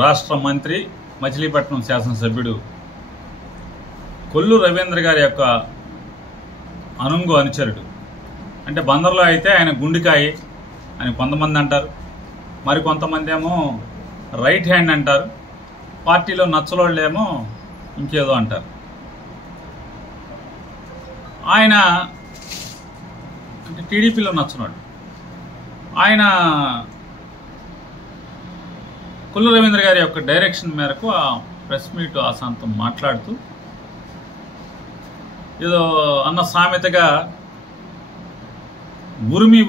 రాష్ట్ర మంత్రి మచిలీపట్నం శాసనసభ్యుడు కొల్లు రవీంద్ర గారి యొక్క అనుంగు అనుచరుడు. అంటే బందర్లో అయితే ఆయన గుండెకాయ అని కొంతమంది అంటారు, మరి కొంతమంది ఏమో రైట్ హ్యాండ్ అంటారు, పార్టీలో నచ్చలోళ్ళేమో ఇంకేదో అంటారు. ఆయన అంటే టీడీపీలో నచ్చనాడు. ఆయన కొల్లు రవీంద్ర గారి యొక్క డైరెక్షన్ మేరకు ఆ ప్రెస్ మీట్ ఆశాంతం మాట్లాడుతూ ఏదో అన్న సామెతగా ఉరిమి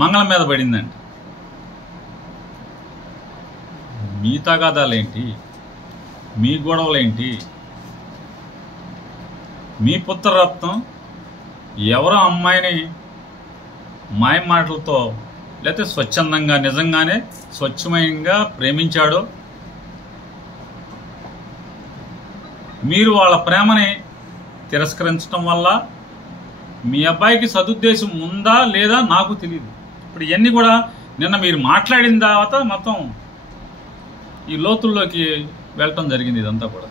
మంగళం మీద పడిందండి. మీ తగాదాలేంటి, మీ గొడవలేంటి, మీ పుత్రరత్నం ఎవరో అమ్మాయిని మాయ మాటలతో లేకపోతే స్వచ్ఛందంగా నిజంగానే స్వచ్ఛమయంగా ప్రేమించాడో, మీరు వాళ్ళ ప్రేమని తిరస్కరించడం వల్ల మీ అబ్బాయికి సదుద్దేశం ఉందా లేదా నాకు తెలియదు. ఇప్పుడు ఇవన్నీ కూడా నిన్న మీరు మాట్లాడిన తర్వాత మొత్తం ఈ లోతుల్లోకి వెళ్ళటం జరిగింది. ఇదంతా కూడా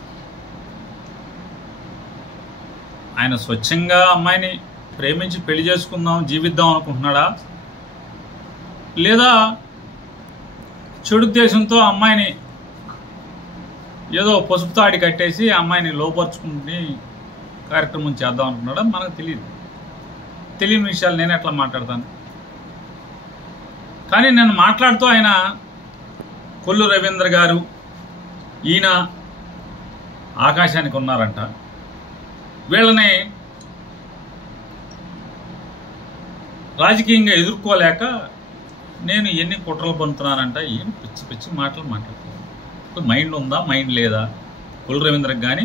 ఆయన స్వచ్ఛంగా అమ్మాయిని ప్రేమించి పెళ్లి చేసుకుందాం జీవిద్దాం అనుకుంటున్నాడా, లేదా చెడుద్దేశంతో అమ్మాయిని ఏదో పసుపు తాడి కట్టేసి అమ్మాయిని లోపరుచుకుని కార్యక్రమం చేద్దాం అనుకున్నాడా మనకు తెలియని విషయాలు నేను ఎట్లా మాట్లాడతాను. కానీ నేను మాట్లాడుతూ ఆయన కొల్లు రవీంద్ర గారు ఈయన ఆకాశానికి ఉన్నారంట. వీళ్ళని రాజకీయంగా ఎదుర్కోలేక నేను ఎన్ని కుట్రలు పొందుతున్నానంట. ఏం పిచ్చి పిచ్చి మాటలు మాట్లాడుతున్నాను. మైండ్ ఉందా, మైండ్ లేదా కొల్లు రవీంద్రకు కానీ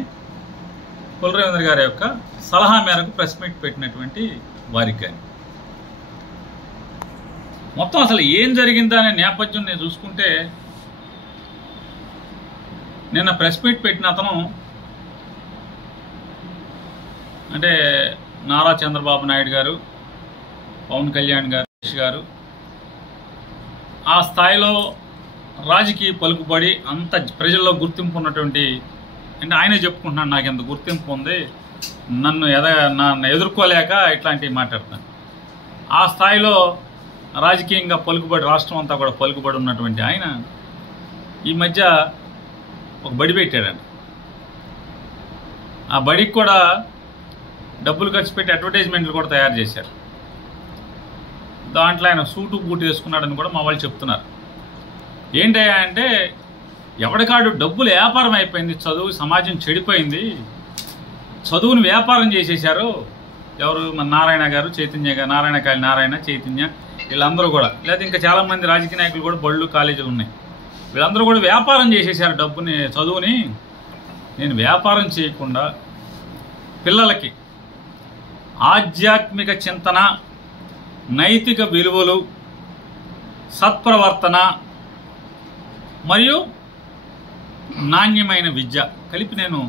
కొల్లు రవీంద్ర గారి యొక్క సలహా మేరకు ప్రెస్ మీట్ పెట్టినటువంటి వారికి కానీ మొత్తం అసలు ఏం జరిగిందనే నేపథ్యం నేను చూసుకుంటే, నిన్న ప్రెస్ మీట్ పెట్టిన అతను అంటే నారా చంద్రబాబు నాయుడు గారు, పవన్ కళ్యాణ్ గారు ఆ స్థాయిలో రాజకీయ పలుకుబడి అంత ప్రజల్లో గుర్తింపు ఉన్నటువంటి, అంటే ఆయనే చెప్పుకుంటున్నాను నాకు ఎంత గుర్తింపు ఉంది, నన్ను ఎదుర్కోలేక ఇట్లాంటివి మాట్లాడతాను. ఆ స్థాయిలో రాజకీయంగా పలుకుబడి రాష్ట్రం అంతా కూడా పలుకుబడి ఉన్నటువంటి ఆయన ఈ మధ్య ఒక బడి పెట్టాడంట. ఆ బడికి కూడా డబ్బులు ఖర్చు పెట్టి అడ్వర్టైజ్మెంట్లు కూడా తయారు చేశారు. దాంట్లో ఆయన సూటు బూటు వేసుకున్నాడని కూడా మా వాళ్ళు చెప్తున్నారు. ఏంటయ్యా అంటే ఎవడికాడు డబ్బులు వ్యాపారం అయిపోయింది, చదువు సమాజం చెడిపోయింది, చదువుని వ్యాపారం చేసేశారు. ఎవరు మన నారాయణ గారు, చైతన్య గారు, నారాయణ చైతన్య వీళ్ళందరూ కూడా, లేదా ఇంకా చాలామంది రాజకీయ నాయకులు కూడా బళ్ళు కాలేజీలు ఉన్నాయి. వీళ్ళందరూ కూడా వ్యాపారం చేసేసారు డబ్బుని, చదువుని. నేను వ్యాపారం చేయకుండా పిల్లలకి ఆధ్యాత్మిక చింతన, నైతిక విలువలు, సత్ప్రవర్తన మరియు నాణ్యమైన విద్య కలిపి నేను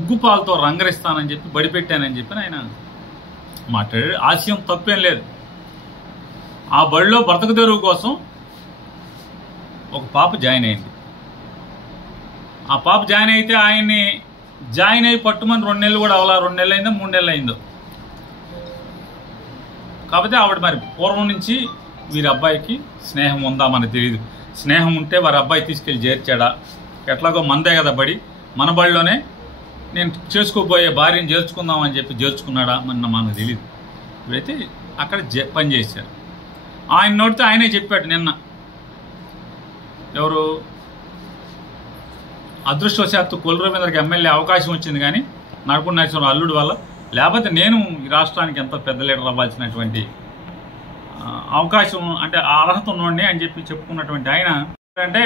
ఉగ్గుపాలతో రంగరిస్తానని చెప్పి బడి పెట్టానని చెప్పి ఆయన మాట్లాడాడు. ఆశయం తప్పేం లేదు. ఆ బడిలో బ్రతుకు తెరువు కోసం ఒక పాప జాయిన్ అయింది. ఆ పాప జాయిన్ అయితే ఆయన్ని జాయిన్ అయి పట్టుమని 2 నెలలు కూడా అవలా, 2 నెలలు అయిందో 3 నెలలు అయిందో. కాకపోతే ఆవిడ మరి పూర్వం నుంచి వీరి అబ్బాయికి స్నేహం ఉందా మనకు తెలియదు. స్నేహం ఉంటే వారి అబ్బాయి తీసుకెళ్ళి చేర్చాడా, ఎట్లాగో మనదే కదా బడి, మన బడిలోనే నేను చేసుకోబోయే భార్యను చేర్చుకుందామని చెప్పి చేర్చుకున్నాడా మనకు తెలియదు. ఇప్పుడైతే అక్కడ పనిచేశారు. ఆయన నోటితో ఆయనే చెప్పాడు నిన్న. ఎవరు అదృష్టవశాత్తు కొల్లు రవీంద్రకి ఎమ్మెల్యే అవకాశం వచ్చింది, కానీ నడుపుడు నరసింహరావు అల్లుడు వల్ల, లేకపోతే నేను ఈ రాష్ట్రానికి ఎంతో పెద్ద లీడర్ అవ్వాల్సినటువంటి అవకాశం అంటే అర్హత ఉన్నవాడిని అని చెప్పి చెప్పుకున్నటువంటి ఆయన అంటే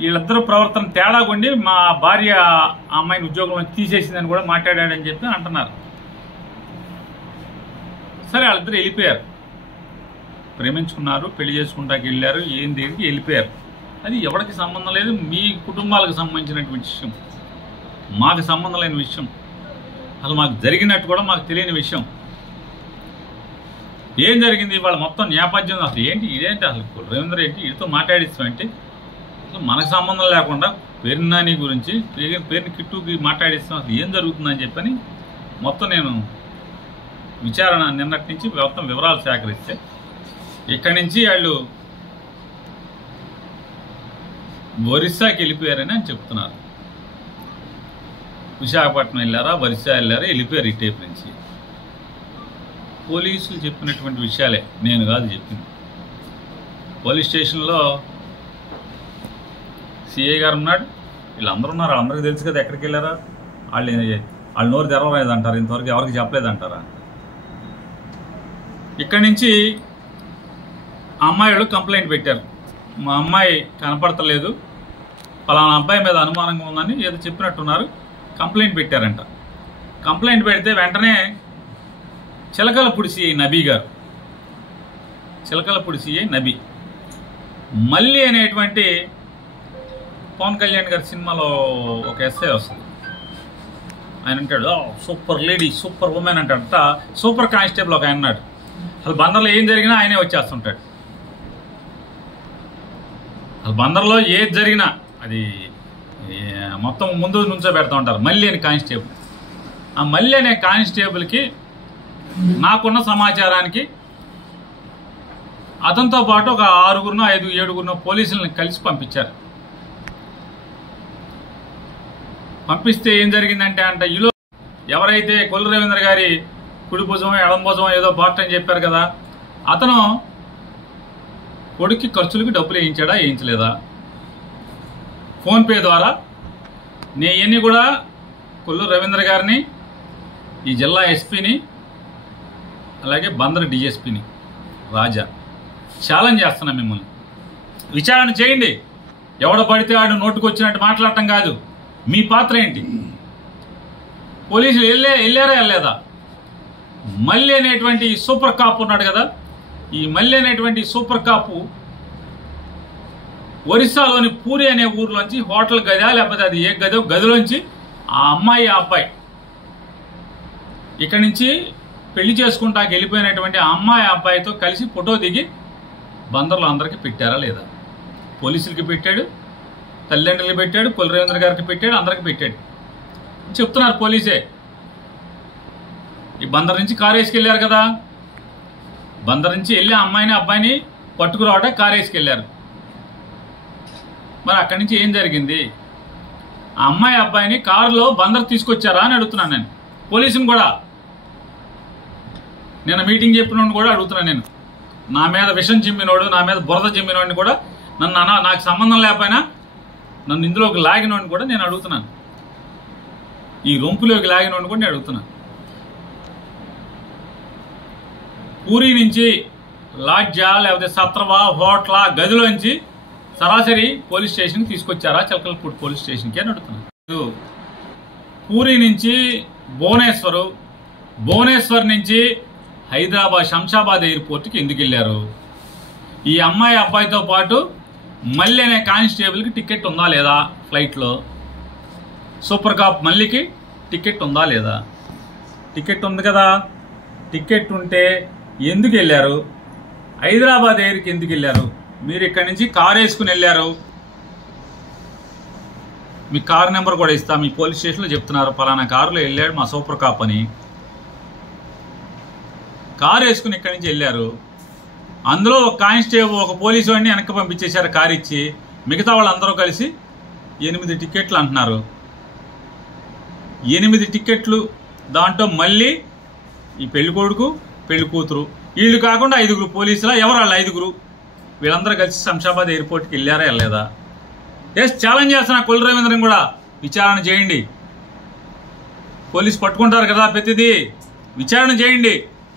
వీళ్ళిద్దరూ ప్రవర్తన తేడా కొండి మా భార్య ఆ అమ్మాయిని ఉద్యోగంలో తీసేసిందని కూడా మాట్లాడాడని చెప్పి అంటున్నారు. సరే, వాళ్ళిద్దరు వెళ్ళిపోయారు, ప్రేమించుకున్నారు, పెళ్లి చేసుకుంటాకి వెళ్ళారు, ఏం దేనికి వెళ్ళిపోయారు. అది ఎవరికి సంబంధం లేదు, మీ కుటుంబాలకు సంబంధించినటువంటి విషయం, మాకు సంబంధం లేని విషయం, అసలు మాకు జరిగినట్టు కూడా మాకు తెలియని విషయం. ఏం జరిగింది వాళ్ళ మొత్తం నేపథ్యం అసలు ఏంటి, ఇదేంటి అసలు రవీంద్ర ఏంటి వీటితో మాట్లాడిస్తామంటే అసలు మనకు సంబంధం లేకుండా పేరు నాని గురించి పేరుని కిట్టుకి మాట్లాడిస్తాం, అసలు ఏం జరుగుతుందని చెప్పని మొత్తం నేను విచారణ నిన్నటి నుంచి మొత్తం వివరాలు సేకరిస్తే ఇక్కడి నుంచి వాళ్ళు ఒరిస్సాకి వెళ్ళిపోయారని అని చెప్తున్నారు. విశాఖపట్నం వెళ్ళారా, ఒరిస్సా వెళ్ళారా, వెళ్ళిపోయారు ఈ టేప్ నుంచి. పోలీసులు చెప్పినటువంటి విషయాలే, నేను కాదు చెప్పింది. పోలీస్ స్టేషన్లో సిఐ గారు ఉన్నాడు, వీళ్ళందరూ ఉన్నారు, వాళ్ళందరికీ తెలుసు కదా ఎక్కడికి వెళ్ళారా. వాళ్ళు నోరు తెరవలేదంటారు, ఇంతవరకు ఎవరికి చెప్పలేదంటారా. ఇక్కడి నుంచి అమ్మాయిలు కంప్లైంట్ పెట్టారు, మా అమ్మాయి కనపడతలేదు, పలానా అబ్బాయి మీద అనుమానంగా ఉందని ఏదో చెప్పినట్టున్నారు, కంప్లైంట్ పెట్టారంట. కంప్లైంట్ పెడితే వెంటనే చిలకలపూడి సిఐ నబీ గారు, చిలకలపూడి సిఐ నబీ మళ్ళీ అనేటువంటి పవన్ కళ్యాణ్ గారి సినిమాలో ఒక ఎస్ఐ వస్తుంది, ఆయన అంటాడు సూపర్ లేడీ సూపర్ ఉమెన్ అంటాడంట. సూపర్ కానిస్టేబుల్ ఒక ఆయన అన్నాడు, అసలు బందర్లో ఏం జరిగినా ఆయనే వచ్చేస్తుంటాడు. అసలు బందర్లో ఏది జరిగినా అది మొత్తం ముందు నుంచో పెడతా ఉంటారు మళ్ళీ అని కానిస్టేబుల్. ఆ మళ్ళీ అనే కానిస్టేబుల్కి నాకున్న సమాచారానికి అతనితో పాటు ఒక 6 5 7 పోలీసులను కలిసి పంపించారు. పంపిస్తే ఏం జరిగిందంటే ఈలో ఎవరైతే కొల్లు రవీంద్ర గారి కుడి భుజం ఎడం భుజం ఏదో పార్ట్ అని చెప్పారు కదా, అతను కొడుక్కి ఖర్చులకి డబ్బులు వేయించాడా వేయించలేదా, ఫోన్పే ద్వారా ఇవన్నీ కూడా కొల్లు రవీంద్ర గారిని, ఈ జిల్లా ఎస్పీని, అలాగే బందర్ డిఎస్పీని రాజా ఛాలెంజ్ చేస్తున్నా, మిమ్మల్ని విచారణ చేయండి. ఎవడ పడితే వాడు నోటుకు వచ్చినట్టు మాట్లాడటం కాదు. మీ పాత్ర ఏంటి? పోలీసులు వెళ్ళారా వెళ్ళలేదా? మళ్ళీ అనేటువంటి సూపర్ కాపు ఉన్నాడు కదా, ఈ మళ్ళీ అనేటువంటి సూపర్ కాపు ఒరిస్సాలోని పూరి అనే ఊర్లోంచి హోటల్ గదా లేకపోతే అది ఏ గదో గదిలోంచి ఆ అమ్మాయి ఆ అబ్బాయి ఇక్కడి నుంచి పెళ్లి చేసుకుంటాకి వెళ్ళిపోయినటువంటి ఆ అమ్మాయి అబ్బాయితో కలిసి ఫోటో దిగి బందర్లో అందరికీ పెట్టారా లేదా? పోలీసులకి పెట్టాడు, తల్లిదండ్రులకి పెట్టాడు, కొల్లు రవీంద్ర గారికి పెట్టాడు, అందరికి పెట్టాడు చెప్తున్నారు పోలీసే. ఈ బందర్ నుంచి కారు వేసుకెళ్ళారు కదా, బందర్ నుంచి వెళ్ళి ఆ అమ్మాయిని అబ్బాయిని పట్టుకురావడం కారు వేసుకెళ్ళారు. మరి అక్కడి నుంచి ఏం జరిగింది? ఆ అమ్మాయి అబ్బాయిని కారులో బందర్ తీసుకొచ్చారా అని అడుగుతున్నాను నేను. పోలీసుని కూడా నేను మీటింగ్ చెప్పినోడిని కూడా అడుగుతున్నాను నేను. నా మీద విషం చిమ్మినోడు, నా మీద బురద చిమ్మినోడిని కూడా, నాకు సంబంధం లేకపోయినా నన్ను ఇందులోకి లాగినోడిని కూడా నేను అడుగుతున్నాను, ఈ రొంపులోకి లాగినోడిని కూడా నేను అడుగుతున్నాను. పూరి నుంచి లాడ్జా లేకపోతే సత్రవా హోటలా గదిలోంచి సరాసరి పోలీస్ స్టేషన్కి తీసుకొచ్చారా, చిలకలపూడి పోలీస్ స్టేషన్కి అని అడుగుతున్నాను. పూరి నుంచి భువనేశ్వర్ నుంచి హైదరాబాద్ శంషాబాద్ ఎయిర్పోర్ట్కి ఎందుకు వెళ్ళారు? ఈ అమ్మాయి అబ్బాయితో పాటు మళ్ళీ అనే కానిస్టేబుల్కి టికెట్ ఉందా లేదా? ఫ్లైట్లో సూపర్ కాప్ మళ్ళీకి టికెట్ ఉందా లేదా? టికెట్ ఉంది కదా, టికెట్ ఉంటే ఎందుకు వెళ్ళారు? హైదరాబాద్ ఎయిర్కి ఎందుకు వెళ్ళారు? మీరు ఇక్కడి నుంచి కారు వేసుకుని వెళ్ళారు, మీ కారు నెంబర్ కూడా ఇస్తా, మీ పోలీస్ స్టేషన్లో చెప్తున్నారు పలానా కారులో వెళ్ళాడు మా సూపర్ కాప్ అని. కారు వేసుకుని ఇక్కడి నుంచి వెళ్ళారు, అందులో ఒక కానిస్టేబుల్ ఒక పోలీసు వాడిని వెనక్కి పంపించేశారు కారు ఇచ్చి, మిగతా వాళ్ళందరూ కలిసి 8 టికెట్లు అంటున్నారు. 8 టికెట్లు, దాంట్లో మళ్ళీ ఈ పెళ్లి కొడుకు పెళ్లి కూతురు, వీళ్ళు కాకుండా 5 పోలీసులా? ఎవరు వాళ్ళు 5? వీళ్ళందరూ కలిసి శంషాబాద్ ఎయిర్పోర్ట్కి వెళ్ళారా వెళ్ళలేదా? ఛాలెంజ్ చేస్తున్నా కొల్లు రవీంద్రని కూడా విచారణ చేయండి. పోలీసు పట్టుకుంటారు కదా ప్రతిదీ, విచారణ చేయండి.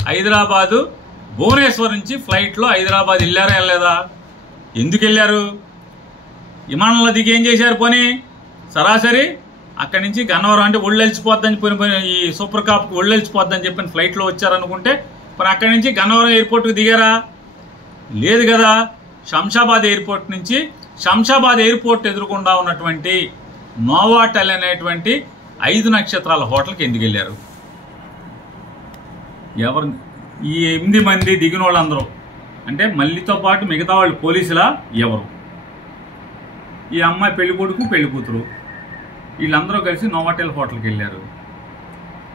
హైదరాబాదు భువనేశ్వర్ నుంచి ఫ్లైట్లో హైదరాబాద్ వెళ్ళారా వెళ్ళలేదా? ఎందుకు వెళ్ళారు? విమానంలో దిగి ఏం చేశారు? పోనీ సరాసరి అక్కడి నుంచి గన్నవరం అంటే ఒళ్ళెలిచిపోద్దని పోయిన ఈ సూపర్ కాప్కి ఒళ్ళెలిచిపోద్దని చెప్పిన ఫ్లైట్లో వచ్చారనుకుంటే మరి అక్కడి నుంచి గన్నవరం ఎయిర్పోర్ట్కి దిగారా? లేదు కదా. శంషాబాద్ ఎయిర్పోర్ట్ నుంచి శంషాబాద్ ఎయిర్పోర్ట్ ఎదురుకుండా ఉన్నటువంటి నోవాటెల్ అనేటువంటి 5 నక్షత్రాల హోటల్కి ఎందుకు వెళ్ళారు? ఈ 8 మంది దిగిన వాళ్ళందరూ అంటే మల్లితో పాటు మిగతా వాళ్ళు పోలీసులా ఎవరు? ఈ అమ్మాయి పెళ్లి కొడుకు పెళ్లి కూతురు వీళ్ళందరూ కలిసి నోవాటెల్ హోటల్కి వెళ్ళారు.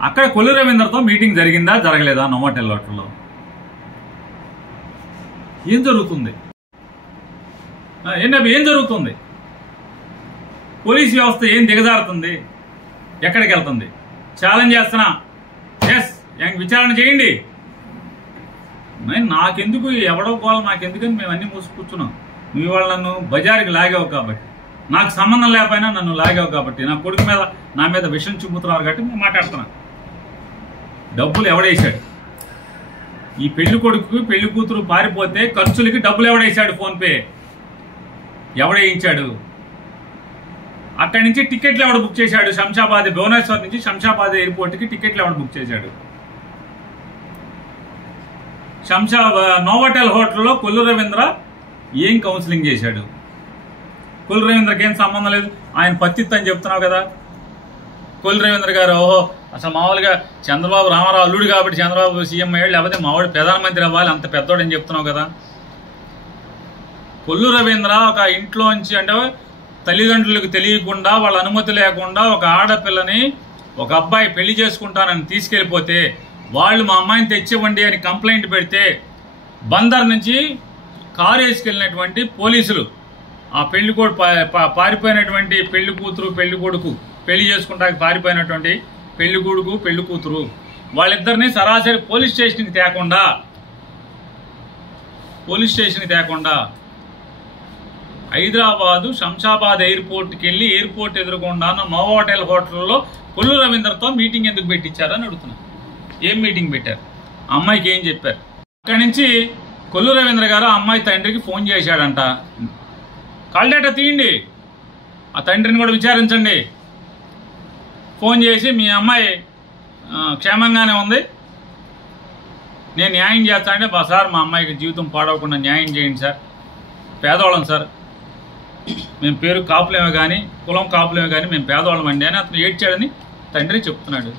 అక్కడ కొల్లు రవీంద్రతో మీటింగ్ జరిగిందా జరగలేదా? నోవాటెల్ హోటల్లో ఏం జరుగుతుంది? ఏం జరుగుతుంది? పోలీస్ వ్యవస్థ ఏం దిగజారుతుంది? ఎక్కడికి వెళ్తుంది? ఛాలెంజ్ చేస్తున్నా, ఎస్ విచారణ చేయండి. నాకెందుకు ఎవడో కోవాలి నాకెందుకని మేము అన్ని మూసి కూర్చున్నాం. మీ వాళ్ళు నన్ను బజారుకి లాగావు కాబట్టి, నాకు సంబంధం లేకపోయినా నన్ను లాగావు కాబట్టి, నా కొడుకు మీద నా మీద విషం చూపుతున్నారు కాబట్టి నేను మాట్లాడుతున్నా. డబ్బులు ఎవడేశాడు? ఈ పెళ్లి కొడుకు పెళ్లి కూతురు పారిపోతే ఖర్చులకి డబ్బులు ఎవడేశాడు? ఫోన్పే ఎవడేయించాడు? అక్కడి నుంచి టికెట్లు ఎవడు బుక్ చేశాడు? శంషాబాద్ భువనేశ్వర్ నుంచి శంషాబాద్ ఎయిర్పోర్ట్కి టికెట్లు ఎవడు బుక్ చేశాడు? నోవాటెల్ హోటల్లో కొల్లు రవీంద్ర ఏం కౌన్సిలింగ్ చేశాడు? కొల్లు రవీంద్రకి ఏం సంబంధం లేదు. ఆయన పత్తిత్ అని చెప్తున్నావు కదా. కొల్లు రవీంద్ర గారు ఓహో అసలు మామూలుగా చంద్రబాబు రామారావు అల్లుడు కాబట్టి చంద్రబాబు సీఎం అయ్యాడు, లేకపోతే మావాడు ప్రధానమంత్రి అవ్వాలి అంత పెద్దోడని చెప్తున్నావు కదా. కొల్లు రవీంద్ర ఒక ఇంట్లోంచి అంటే తల్లిదండ్రులకు తెలియకుండా వాళ్ళ అనుమతి లేకుండా ఒక ఆడపిల్లని ఒక అబ్బాయి పెళ్లి చేసుకుంటానని తీసుకెళ్ళిపోతే వాళ్ళు మా అమ్మాయిని తెచ్చివ్వండి అని కంప్లైంట్ పెడితే బందర్ నుంచి కారు వేసుకెళ్ళినటువంటి పోలీసులు ఆ పారిపోయినటువంటి పెళ్లి కూతురు పెళ్లి కొడుకు పెళ్లి చేసుకుంటానికి పారిపోయినటువంటి పెళ్లి కొడుకు పెళ్లి కూతురు వాళ్ళిద్దరిని సరాసరి పోలీస్ స్టేషన్కి తేకుండా హైదరాబాదు శంషాబాద్ ఎయిర్పోర్ట్కి వెళ్ళి ఎయిర్పోర్ట్ ఎదురుకుండా నోవాటెల్ హోటల్లో కొల్లు రవీంద్రతో మీటింగ్ ఎందుకు పెట్టించారని అడుగుతున్నా. ఏం మీటింగ్ పెట్టారు? అమ్మాయికి ఏం చెప్పారు? అక్కడి నుంచి కొల్లు రవీంద్ర గారు అమ్మాయి తండ్రికి ఫోన్ చేశాడంట. కాల్ డేటా తీయండి, ఆ తండ్రిని కూడా విచారించండి. ఫోన్ చేసి మీ అమ్మాయి క్షేమంగానే ఉంది, నేను న్యాయం చేస్తా అంటే సార్ మా అమ్మాయికి జీవితం పాడవకుండా న్యాయం చేయండి సార్, పేదవాళ్ళం సార్, మేము పేరు కాపులేమే కానీ కులం కాపులేమే కానీ మేము పేదవాళ్ళం అండి అని అతను ఏడ్చాడని తండ్రి చెప్తున్నాడు.